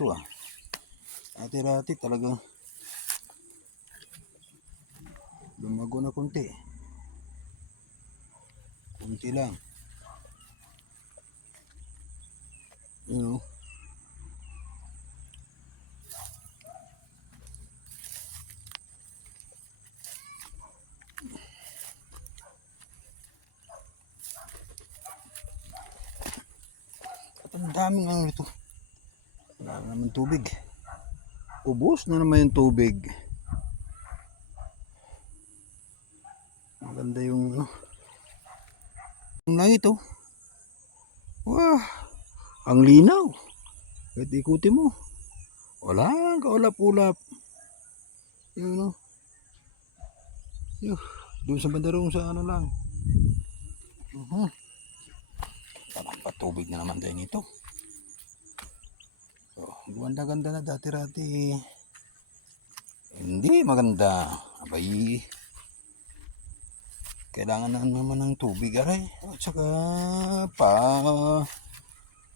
lumago-lago na ito ah. Ati-rati talagang lumago na konti. Konti lang. You know. At ang daming ano ito. Naman tubig. Ubus na naman yung tubig. Maganda yung ano. Ang langit oh. Wah. Ang linaw. Kahit ikutin mo. Wala. Kaulap-ulap. Yun oh. Yuh. Doon sa bandarong sa ano lang. Uh-huh. Tamang patubig na naman tayo nito. So, ganda-ganda na dati-rati. Hindi maganda. Abay. Kailangan na naman ng tubig, aray. At saka pa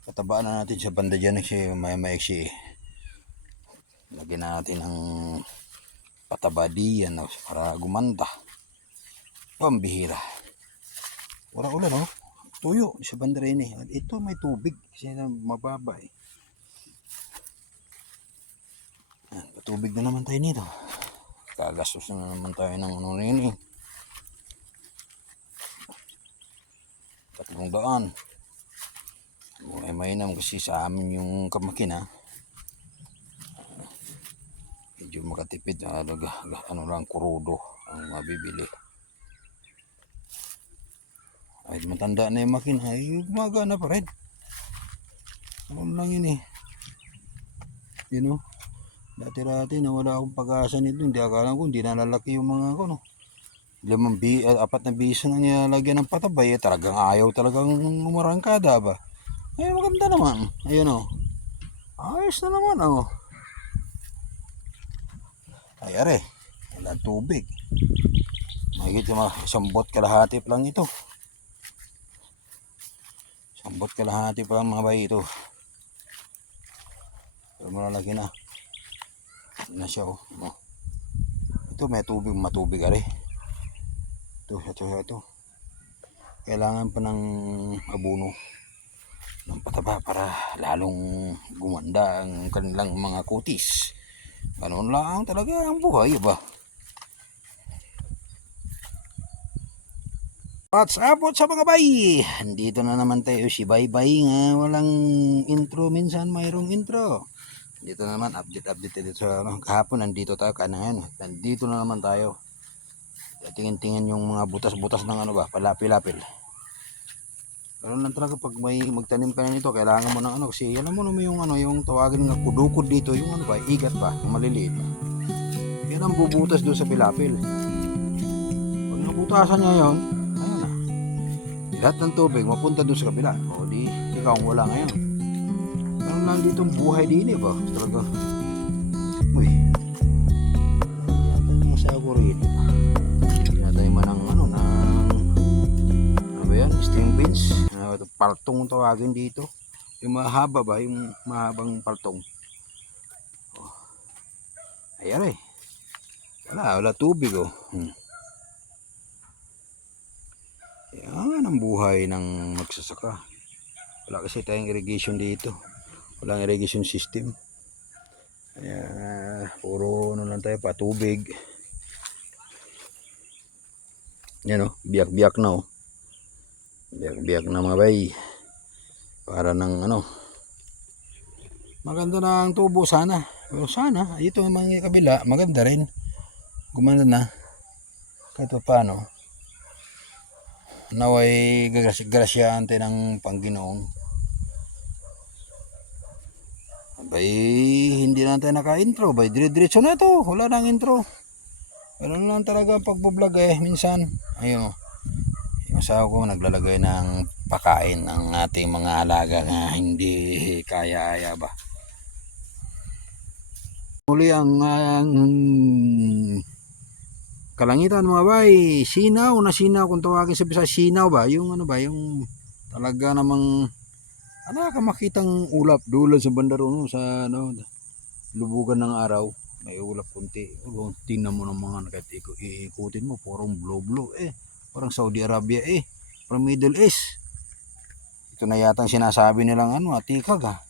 patabaan na natin sa banda dyan kasi may maiksi. Lagyan natin ng pataba diyan para gumanda. Pambihira. Wala ulan, no? Tuyo sa banda rin eh. At ito may tubig kasi mababa eh. Yan, patubig na naman tayo nito. Kagastos na naman tayo ng ano rin eh. Tatlong daan. May mainam kasi sa amin yung kamakina. Medyo makatipid. Ano, ano lang, kurudo ang mabibili. Ay, matanda na yung makina. Ay, gumagana pa rin. Ano lang yun eh. You know? Dati-dati na wala akong pag-asa nito. Hindi akala ko, hindi nalalaki yung mga ako, no? Limang bi, ah, apat na biso na niya lagyan ng patabay. Eh, talagang ayaw talagang umarangkada ba? Ay, maganda naman. Ayun o. Ayos na naman o. Ay, are. Wala tubig. Makikita mo, isang bot kalahati pa lang ito. Isang bot kalahati pa lang mga bayi ito. Pero malalaki na. Na siya o. Oh. Ito may tubig, matubig are. Ito, ito, ito. Kailangan pa ng abuno ng pataba para lalong gumanda ang kanilang mga kutis. Ganun lang talaga ang buhay ba? What's up, what's up mga bay? Andito na naman tayo si Bay Bay nga walang intro minsan mayroong intro. Dito na naman update update dito sa ano, kahapon nandito tayo kanahan. Nandito na naman tayo. Tingin-tingin yung mga butas-butas ng ano ba, palapil-lapil. Ganun lang talaga pag may magtanim ka na nito, kailangan mo ng ano kasi alam mo naman yung ano, yung tawagin ng kudukod dito, yung ano ba, igat ba, yung maliliit. Yan ang bubutas doon sa pilapil. Pag nabutasan niya yun, ayun na. Lahat ng tubig mapunta doon sa kabila. O di, ikaw wala ngayon. Ang buhay din eh ba? Talaga. Uy. Yan ang masago ko rin. Tinatay man ng ano, ng ano ba yan? String beans. Uh, paltong tawagin dito. Yung mahaba ba? Yung mahabang paltong. Oh. Ayan eh. Wala, wala tubig oh. Hmm. Yan ang buhay ng magsasaka. Wala kasi tayong irrigation dito. Walang irrigation system. Kaya puro ano lang tayo patubig. Yan oh, biyak-biyak na oh. Biyak-biyak na mga bay. Para ng ano. Maganda na ang tubo sana. Pero sana, ito mga kabila, maganda rin. Gumanda na. Kahit pa paano. Naway gagrasyante ng Panginoong. Abay, hindi na tayo naka-intro. Bay, dire-diretso na to. Wala nang intro. Ganun lang talaga ang pagbablog eh. Minsan, ayun oh. Yung asawa ko naglalagay ng pakain ng ating mga alaga na hindi kaya-aya ba. Muli ang, ang kalangitan mga bay. Sinaw na sinaw kung tawagin sa bisa sinaw ba? Yung ano ba? Yung talaga namang ano ka makitang ulap dulo sa bandaro no, sa ano lubugan ng araw. May ulap kunti. Tingnan mo naman kahit iku- iikutin mo purong blue blue eh. Parang Saudi Arabia eh. Parang Middle East. Ito na yata ang sinasabi nilang ano atikag ha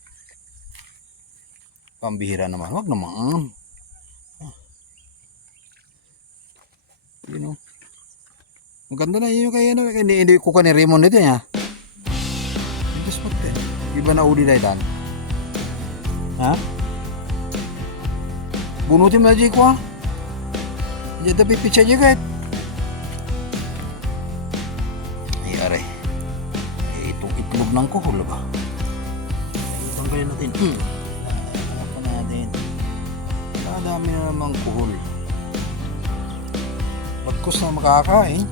pambihira naman. Wag naman. Ah. you know? Maganda na yun kaya ano hindi ko ka ni Raymond nito niya ito spot uli na itan ha bunutin mo na Jake ko ha Diyan tapi pizza jagat. Ay, aray. Eh, itong itlog ng kuhol ba? Ay, tanggalin natin. Hmm. Hanap pa natin. Nakadami na namang kuhol. Pagkos na makakain.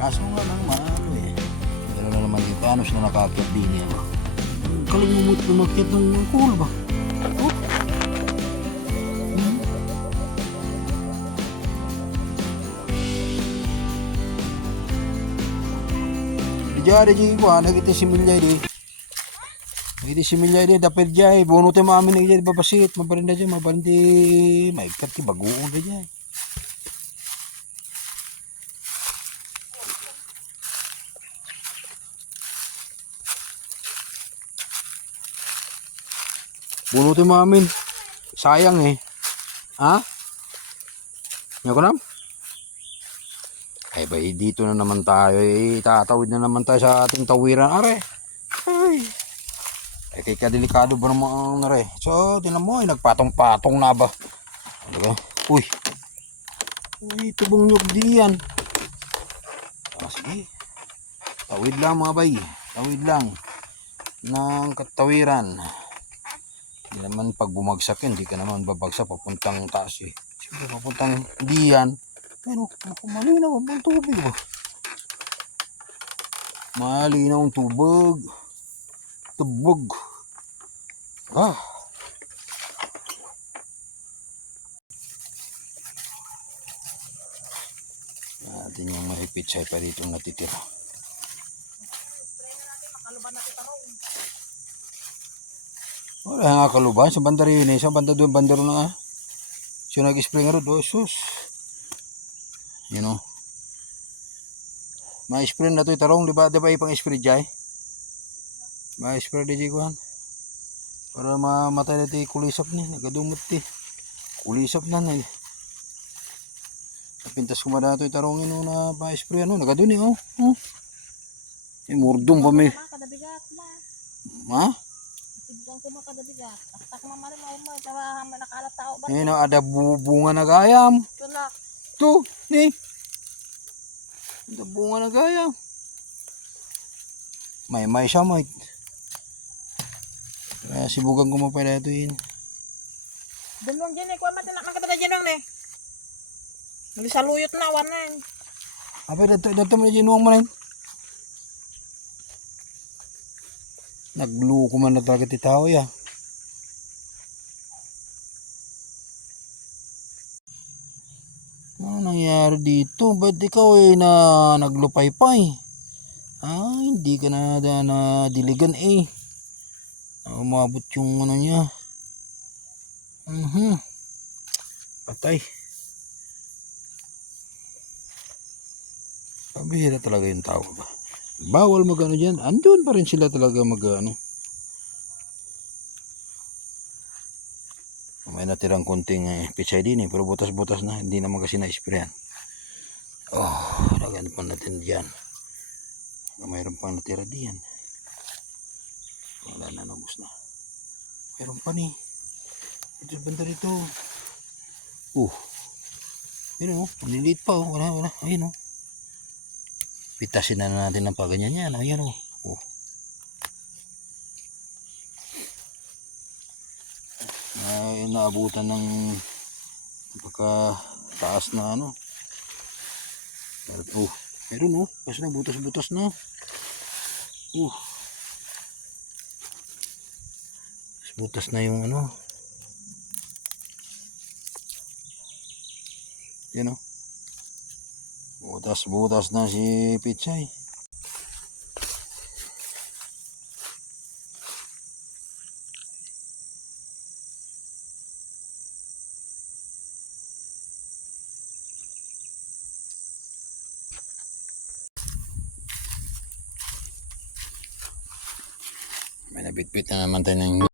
Kaso nga lang maano eh. Gano'n na naman dito. Ano sila nakakit din Kalimumot na makit ng kuhol ba? Oh. Hmm. Dijari di ko ana kita similya di. Nagiti similya di dapat jay bono te maamin ni jay babasit mabarinda jay mabalindi maikat ki baguong jay. Bono te maamin. Sayang eh. Ha? Nya ko nam? Ay ba, eh, dito na naman tayo. Eh, tatawid na naman tayo sa ating tawiran. Are. Ay. Eh, kay kadelikado ba naman are. So, tinan mo, ay, nagpatong-patong na ba? Ano? Uy. Uy, tubong nyug diyan. Ah, sige. Tawid lang mga bay. Tawid lang. Ng katawiran. Hindi naman pag bumagsak yun, hindi ka naman babagsak papuntang taas eh. Siyempre, papuntang diyan. Pero, naku, malinaw ang tubig ba? Malinaw ang tubig. Tubog. Ah. Natin yung may pitsay pa dito natitira. Wala nga kaluban sa bandar yun eh. Sa banda doon, bandaro na nga. So nag-spray nga rin. Oh, sus. You know. Ma-spray na to itarong, di ba? Di ba ipang spray jay? Ma-spray di jay kuhan. Para mamatay na ti kulisap ni. Nagadumot ti. Kulisap na na. Napintas ko mada to itarong ino na ma-spray ano. Nagadun eh oh. oh. Eh, murdong pa may. Ma. Tignan ko mga kadabigat. Tak mama rin mo mo. Tawa hama nakalat tao ba? Eh, na ada bu- bunga na gayam. Ito na. Tu, ni. Ada bunga na gayam. May may siya may. Kaya sibugan ko mo pala ito yun. Dalawang dyan eh. Kuha mati na. Mga kadabigat dyan eh. Hindi sa luyot na. Wanan. Apa dato dato mo dyan mo man. Nagluko man na talaga ti tao ya. Ano nangyari dito? Ba't ikaw ay na naglupay-pay? Ah, hindi ka na, na, na diligan eh. Umabot yung ano niya. Mhm. Patay. Pabihira talaga yung tao ba? Bawal magano dyan. Andun pa rin sila talaga mag ano. May natirang konting eh, pichay din eh. Pero butas-butas na. Hindi naman kasi na-sprayan. Oh, lagan pa natin dyan. Mayroon pang natira diyan. Wala na, nabos na. Mayroon pa ni. Ito banda rito. Uh. Yun oh, maliliit pa oh. Wala, wala. Ayun oh. Pitasin na natin ng paganyan yan. Ayan oh. oh. Ay, naabutan ng pagka taas na ano. Meron oh. Meron oh. Kasi na butas-butas na. Uh. Butas na yung ano. Yan oh. Butas-butas na si Pichay. May nabitbit na naman tayo ng